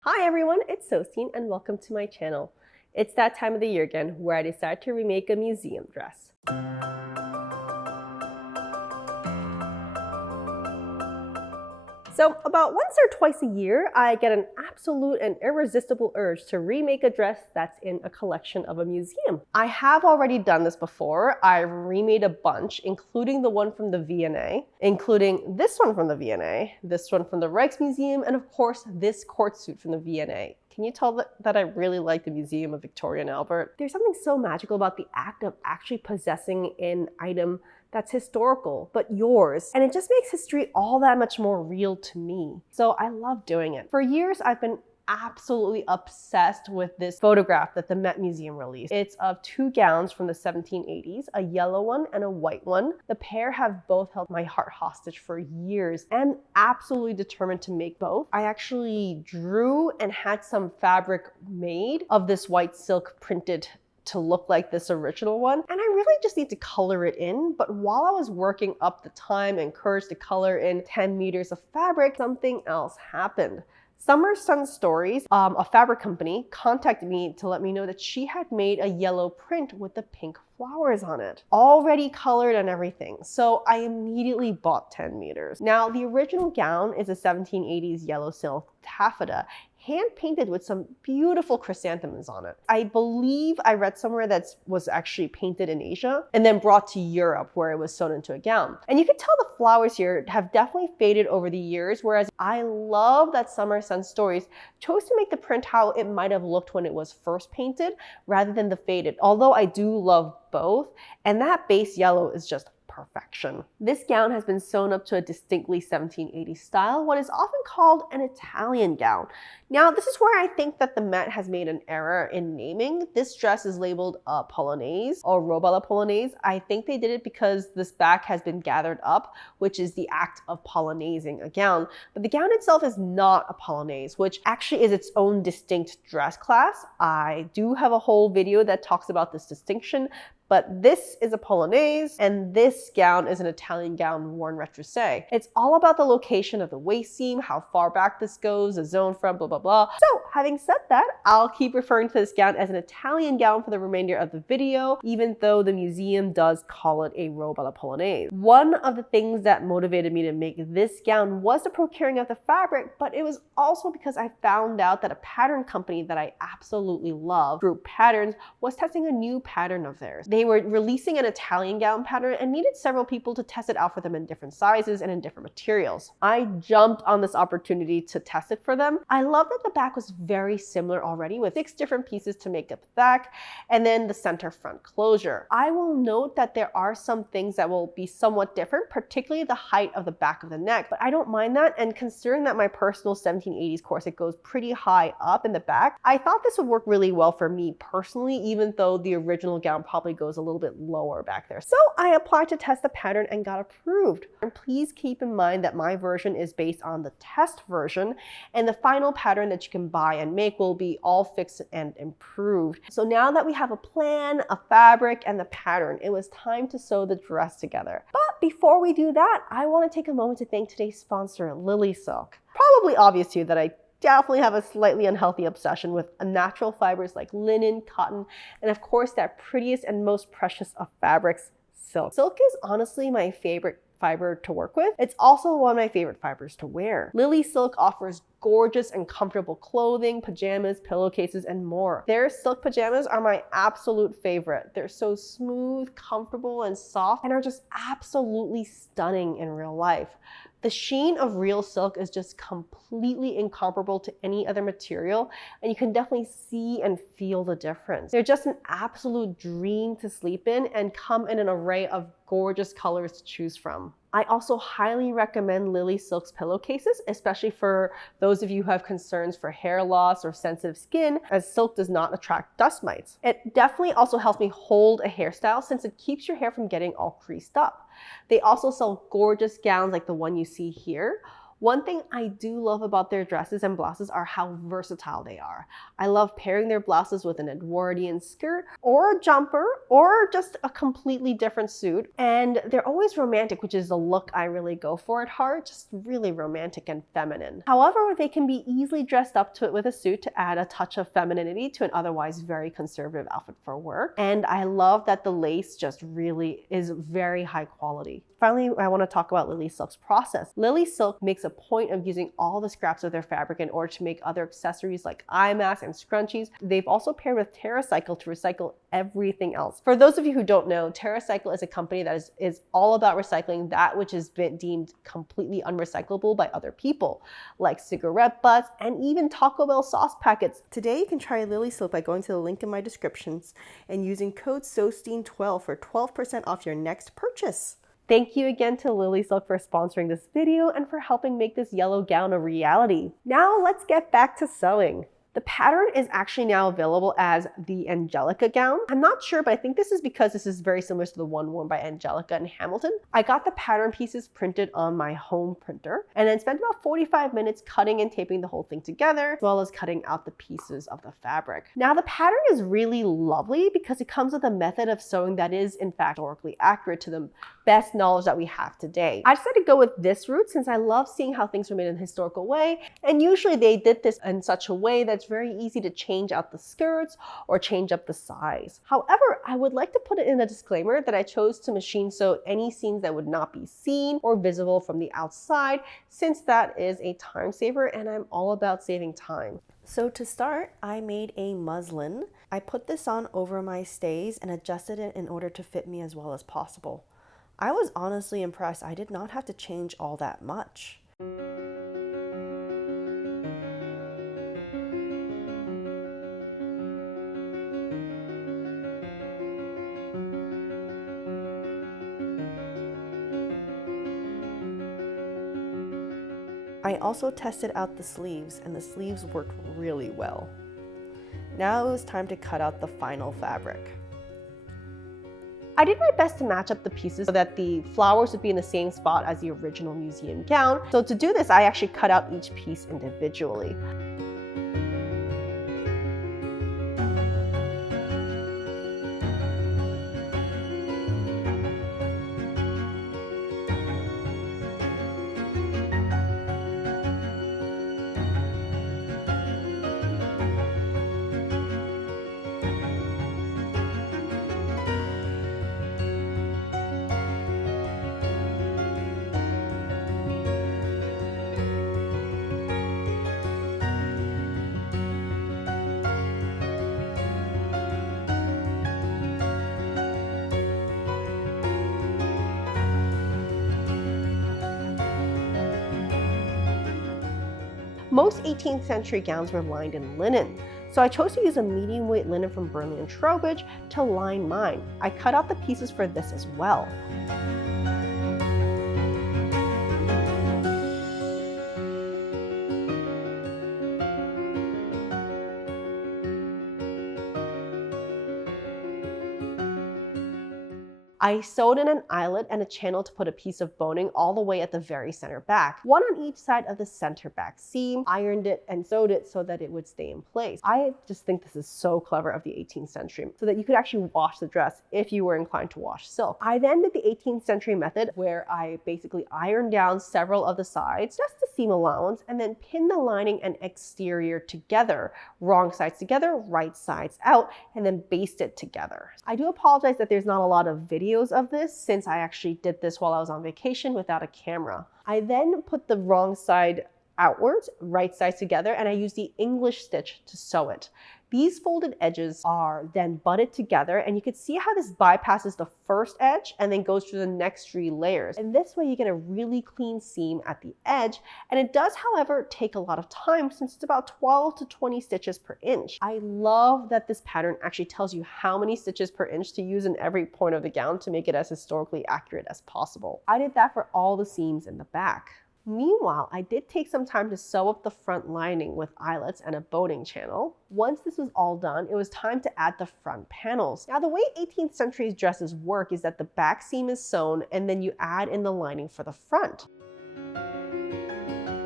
Hi everyone, it's Sostine and welcome to my channel. It's that time of the year again where I decided to remake a museum dress. So about once or twice a year, I get an absolute and irresistible urge to remake a dress that's in a collection of a museum. I have already done this before. I remade a bunch, including the one from the V&A, including this one from the V&A, this one from the Rijksmuseum, and of course this court suit from the V&A. Can you tell that I really like the Museum of Victoria and Albert? There's something so magical about the act of actually possessing an item that's historical, but yours. And it just makes history all that much more real to me. So I love doing it. For years, I've been absolutely obsessed with this photograph that the Met Museum released. It's of two gowns from the 1780s, a yellow one and a white one. The pair have both held my heart hostage for years and absolutely determined to make both. I actually drew and had some fabric made of this white silk printed to look like this original one, and I really just need to color it in. But while I was working up the time and courage to color in 10 meters of fabric, something else happened. Summer Sun Stories, a fabric company, contacted me to let me know that she had made a yellow print with the pink flowers on it, already colored and everything. So I immediately bought 10 meters. Now, the original gown is a 1780s yellow silk taffeta, hand painted with some beautiful chrysanthemums on it. I believe I read somewhere that was actually painted in Asia and then brought to Europe where it was sewn into a gown. And you can tell the flowers here have definitely faded over the years, whereas I love that Summer Sun Stories chose to make the print how it might have looked when it was first painted rather than the faded, although I do love both, and that base yellow is just perfection. This gown has been sewn up to a distinctly 1780s style, what is often called an Italian gown. Now, this is where I think that the Met has made an error in naming. This dress is labeled a polonaise or robe à la polonaise. I think they did it because this back has been gathered up, which is the act of polonasing a gown. But the gown itself is not a polonaise, which actually is its own distinct dress class. I do have a whole video that talks about this distinction, but this is a polonaise and this gown is an Italian gown worn retrousse. It's all about the location of the waist seam, how far back this goes, the zone from, blah, blah, blah. So having said that, I'll keep referring to this gown as an Italian gown for the remainder of the video, even though the museum does call it a robe à la polonaise. One of the things that motivated me to make this gown was the procuring of the fabric, but it was also because I found out that a pattern company that I absolutely love, Group Patterns, was testing a new pattern of theirs. They were releasing an Italian gown pattern and needed several people to test it out for them in different sizes and in different materials. I jumped on this opportunity to test it for them. I love that the back was very similar already with 6 different pieces to make up the back and then the center front closure. I will note that there are some things that will be somewhat different, particularly the height of the back of the neck, but I don't mind that, and considering that my personal 1780s corset goes pretty high up in the back, I thought this would work really well for me personally, even though the original gown probably goes a little bit lower back there. So I applied to test the pattern and got approved. And please keep in mind that my version is based on the test version, and the final pattern that you can buy and make will be all fixed and improved. So now that we have a plan, a fabric, and the pattern, it was time to sew the dress together. But before we do that, I want to take a moment to thank today's sponsor, Lily Silk. Probably obvious to you that I definitely have a slightly unhealthy obsession with natural fibers like linen, cotton, and of course that prettiest and most precious of fabrics, silk. Silk is honestly my favorite fiber to work with. It's also one of my favorite fibers to wear. Lily Silk offers gorgeous and comfortable clothing, pajamas, pillowcases, and more. Their silk pajamas are my absolute favorite. They're so smooth, comfortable, and soft, and are just absolutely stunning in real life. The sheen of real silk is just completely incomparable to any other material, and you can definitely see and feel the difference. They're just an absolute dream to sleep in and come in an array of gorgeous colors to choose from. I also highly recommend Lily Silk's pillowcases, especially for those of you who have concerns for hair loss or sensitive skin, as silk does not attract dust mites. It definitely also helps me hold a hairstyle since it keeps your hair from getting all creased up. They also sell gorgeous gowns like the one you see here, One thing I do love about their dresses and blouses are how versatile they are. I love pairing their blouses with an Edwardian skirt or a jumper or just a completely different suit. And they're always romantic, which is the look I really go for at heart, just really romantic and feminine. However, they can be easily dressed up to it with a suit to add a touch of femininity to an otherwise very conservative outfit for work. And I love that the lace just really is very high quality. Finally, I want to talk about Lily Silk's process. Lily Silk makes a point of using all the scraps of their fabric in order to make other accessories like eye masks and scrunchies. They've also paired with TerraCycle to recycle everything else. For those of you who don't know, TerraCycle is a company that is all about recycling that which has been deemed completely unrecyclable by other people, like cigarette butts and even Taco Bell sauce packets. Today, you can try Lily Silk by going to the link in my descriptions and using code SOSTEEN12 for 12% off your next purchase. Thank you again to Lily Silk for sponsoring this video and for helping make this yellow gown a reality. Now let's get back to sewing. The pattern is actually now available as the Angelica gown. I'm not sure, but I think this is because this is very similar to the one worn by Angelica in Hamilton. I got the pattern pieces printed on my home printer and then spent about 45 minutes cutting and taping the whole thing together, as well as cutting out the pieces of the fabric. Now the pattern is really lovely because it comes with a method of sewing that is in fact historically accurate to the best knowledge that we have today. I decided to go with this route since I love seeing how things were made in a historical way, and usually they did this in such a way that's very easy to change out the skirts or change up the size. However, I would like to put it in a disclaimer that I chose to machine sew any seams that would not be seen or visible from the outside, since that is a time saver and I'm all about saving time. So to start, I made a muslin. I put this on over my stays and adjusted it in order to fit me as well as possible. I was honestly impressed. I did not have to change all that much. I also tested out the sleeves, and the sleeves worked really well. Now it was time to cut out the final fabric. I did my best to match up the pieces so that the flowers would be in the same spot as the original museum gown. So to do this, I actually cut out each piece individually. Most 18th century gowns were lined in linen, so I chose to use a medium weight linen from Burnley and Trowbridge to line mine. I cut out the pieces for this as well. I sewed in an eyelet and a channel to put a piece of boning all the way at the very center back, one on each side of the center back seam, ironed it and sewed it so that it would stay in place. I just think this is so clever of the 18th century, so that you could actually wash the dress if you were inclined to wash silk. I then did the 18th century method where I basically ironed down several of the sides, just to seam allowance, and then pinned the lining and exterior together, wrong sides together, right sides out, and then baste it together. I do apologize that there's not a lot of videos of this since I actually did this while I was on vacation without a camera. I then put the wrong side outwards, right sides together, and I used the English stitch to sew it. These folded edges are then butted together, and you can see how this bypasses the first edge and then goes through the next 3 layers. And this way you get a really clean seam at the edge, and it does, however, take a lot of time since it's about 12 to 20 stitches per inch. I love that this pattern actually tells you how many stitches per inch to use in every point of the gown to make it as historically accurate as possible. I did that for all the seams in the back. Meanwhile, I did take some time to sew up the front lining with eyelets and a boning channel. Once this was all done, it was time to add the front panels. Now, the way 18th century dresses work is that the back seam is sewn and then you add in the lining for the front.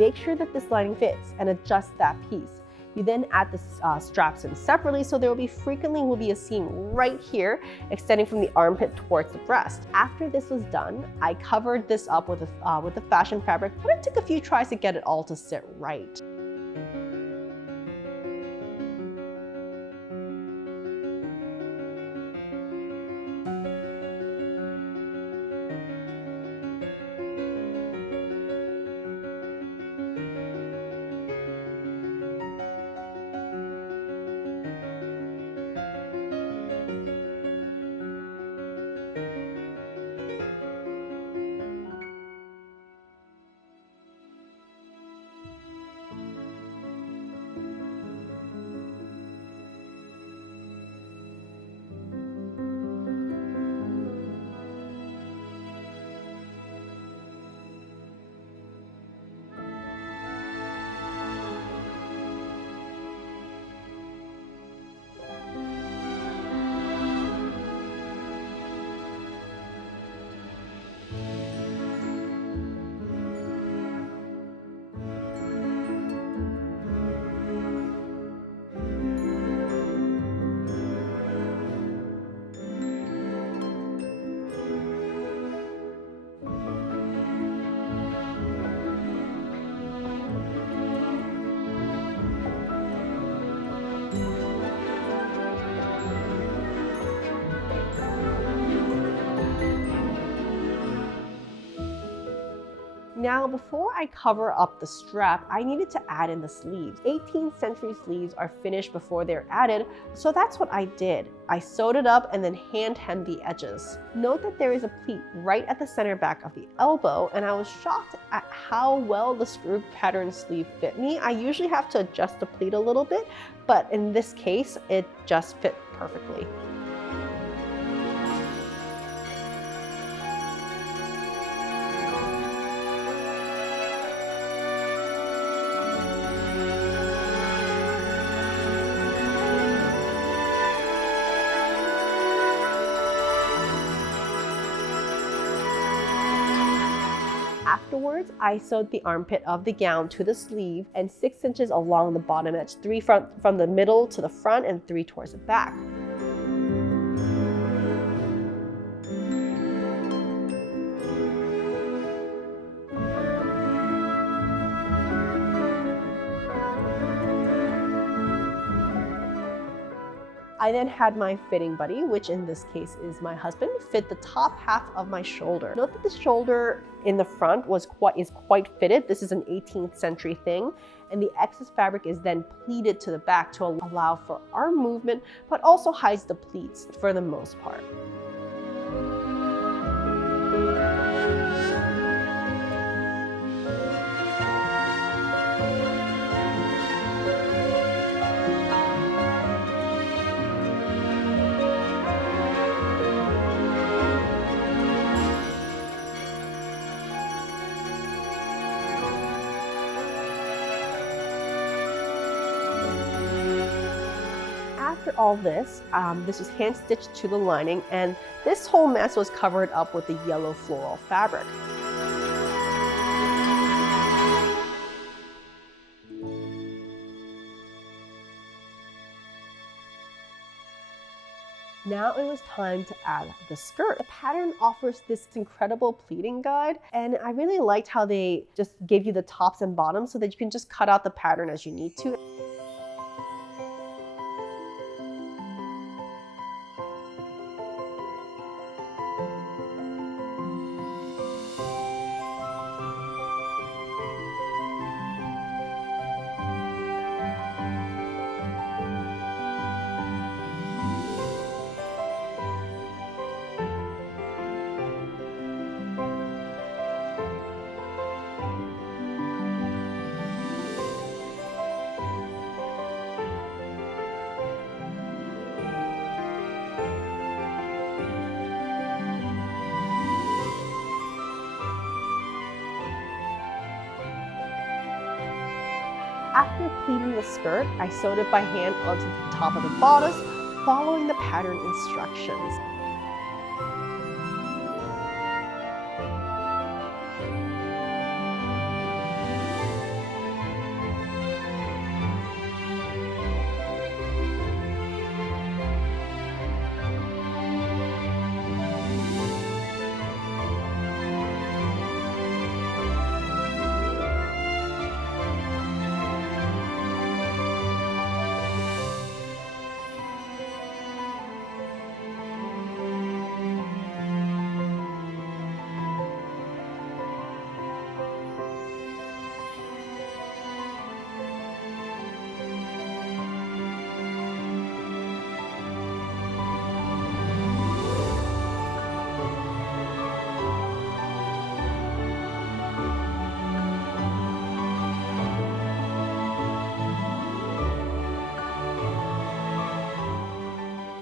Make sure that this lining fits and adjust that piece. You then add the straps in separately, so there will be a seam right here extending from the armpit towards the breast. After this was done, I covered this up with a fashion fabric, but it took a few tries to get it all to sit right. Now, before I cover up the strap, I needed to add in the sleeves. 18th century sleeves are finished before they're added, so that's what I did. I sewed it up and then hand hemmed the edges. Note that there is a pleat right at the center back of the elbow, and I was shocked at how well the screw pattern sleeve fit me. I usually have to adjust the pleat a little bit, but in this case, it just fit perfectly. Afterwards, I sewed the armpit of the gown to the sleeve and 6 inches along the bottom edge, 3 from the middle to the front and 3 towards the back. I then had my fitting buddy, which in this case is my husband, fit the top half of my shoulder. Note that the shoulder in the front is quite fitted. This is an 18th century thing, and the excess fabric is then pleated to the back to allow for arm movement, but also hides the pleats for the most part. After all this, this was hand stitched to the lining, and this whole mess was covered up with the yellow floral fabric. Now it was time to add the skirt. The pattern offers this incredible pleating guide, and I really liked how they just gave you the tops and bottoms so that you can just cut out the pattern as you need to. After pleating the skirt, I sewed it by hand onto the top of the bodice, following the pattern instructions.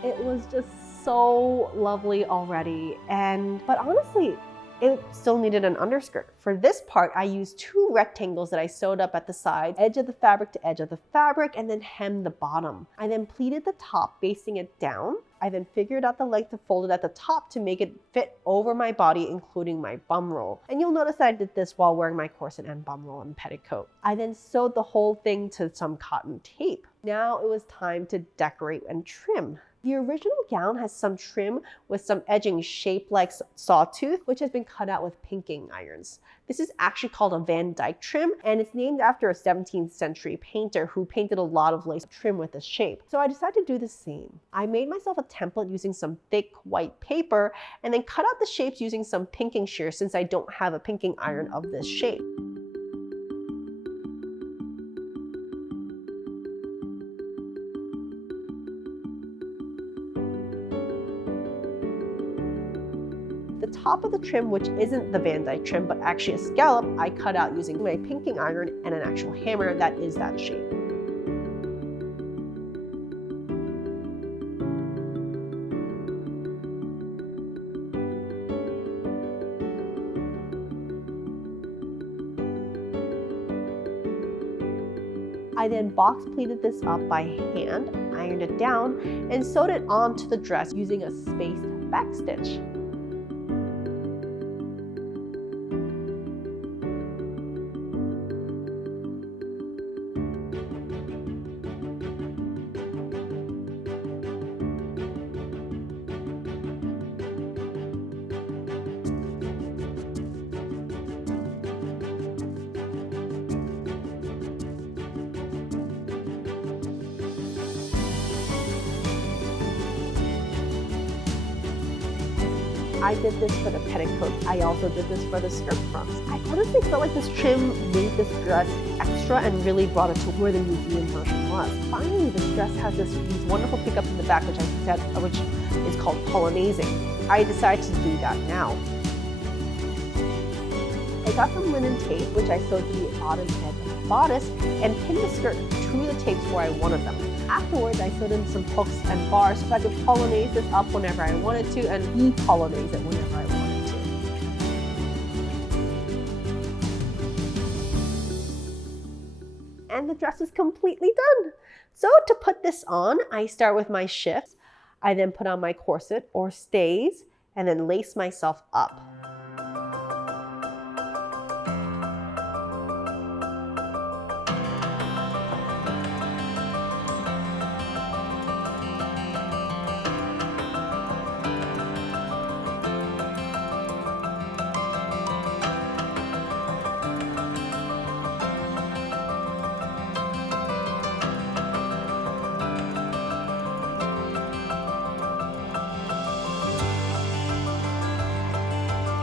it was just so lovely already. But honestly, it still needed an underskirt. For this part, I used 2 rectangles that I sewed up at the sides, edge of the fabric to edge of the fabric, and then hemmed the bottom. I then pleated the top, basting it down. I then figured out the length to fold it at the top to make it fit over my body, including my bum roll. And you'll notice that I did this while wearing my corset and bum roll and petticoat. I then sewed the whole thing to some cotton tape. Now it was time to decorate and trim. The original gown has some trim with some edging shaped like sawtooth, which has been cut out with pinking irons. This is actually called a Van Dyke trim, and it's named after a 17th century painter who painted a lot of lace trim with this shape. So I decided to do the same. I made myself a template using some thick white paper and then cut out the shapes using some pinking shears since I don't have a pinking iron of this shape. The top of the trim, which isn't the Van Dyke trim, but actually a scallop, I cut out using my pinking iron and an actual hammer that is that shape. I then box pleated this up by hand, ironed it down, and sewed it onto the dress using a spaced backstitch. I did this for the petticoat. I also did this for the skirt fronts. I honestly felt like this trim made this dress extra and really brought it to where the museum version was. Finally, this dress has these wonderful pickups in the back, which is called polonaising. I decided to do that now. I got some linen tape, which I sewed to the bottom edge of the bodice, and pinned the skirt to the tapes where I wanted them. Afterwards, I sewed in some hooks and bars so I could polonaise this up whenever I wanted to and de-polonaise it whenever I wanted to. And the dress is completely done. So to put this on, I start with my shifts. I then put on my corset or stays and then lace myself up.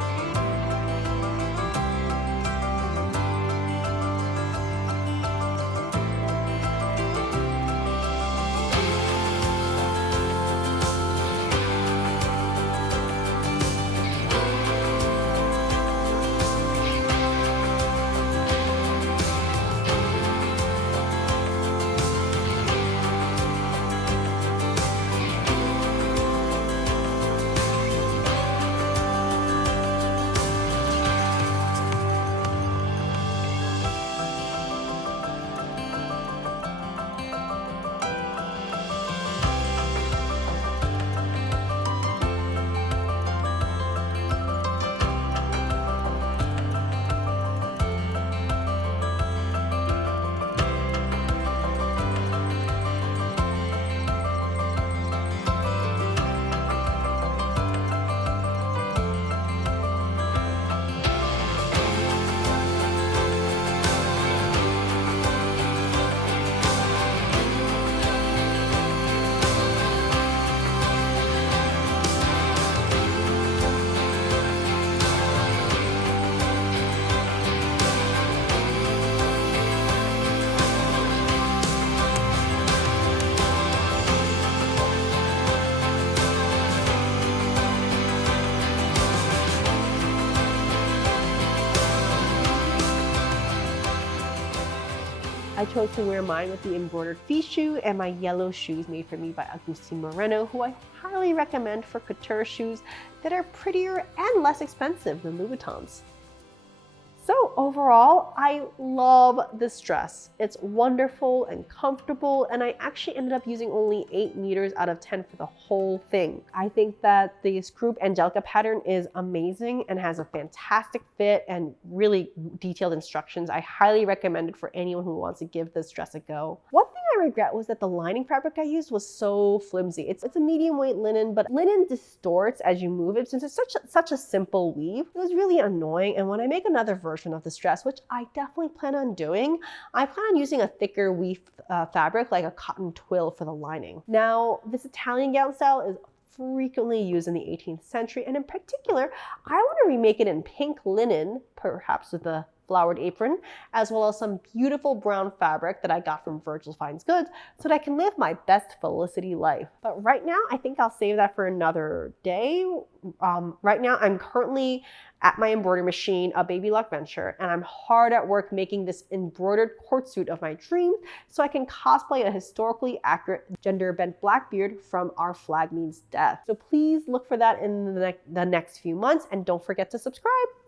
I chose to wear mine with the embroidered fichu and my yellow shoes made for me by Agustin Moreno, who I highly recommend for couture shoes that are prettier and less expensive than Louboutins. So overall, I love this dress. It's wonderful and comfortable, and I actually ended up using only 8 meters out of 10 for the whole thing. I think that the Scroop Angelica pattern is amazing and has a fantastic fit and really detailed instructions. I highly recommend it for anyone who wants to give this dress a go. One thing I regret was that the lining fabric I used was so flimsy. It's a medium weight linen, but linen distorts as you move it since it's such a simple weave. It was really annoying, and when I make another version of this dress, which I definitely plan on doing, I plan on using a thicker weave fabric like a cotton twill for the lining. Now, this Italian gown style is frequently used in the 18th century, and in particular, I want to remake it in pink linen, perhaps with a flowered apron, as well as some beautiful brown fabric that I got from Virgil's Fine Goods so that I can live my best Felicity life. But right now, I think I'll save that for another day. Right now, I'm currently at my embroidery machine, a Baby Lock venture, and I'm hard at work making this embroidered court suit of my dreams so I can cosplay a historically accurate gender-bent Blackbeard from Our Flag Means Death. So please look for that in the next few months, and don't forget to subscribe.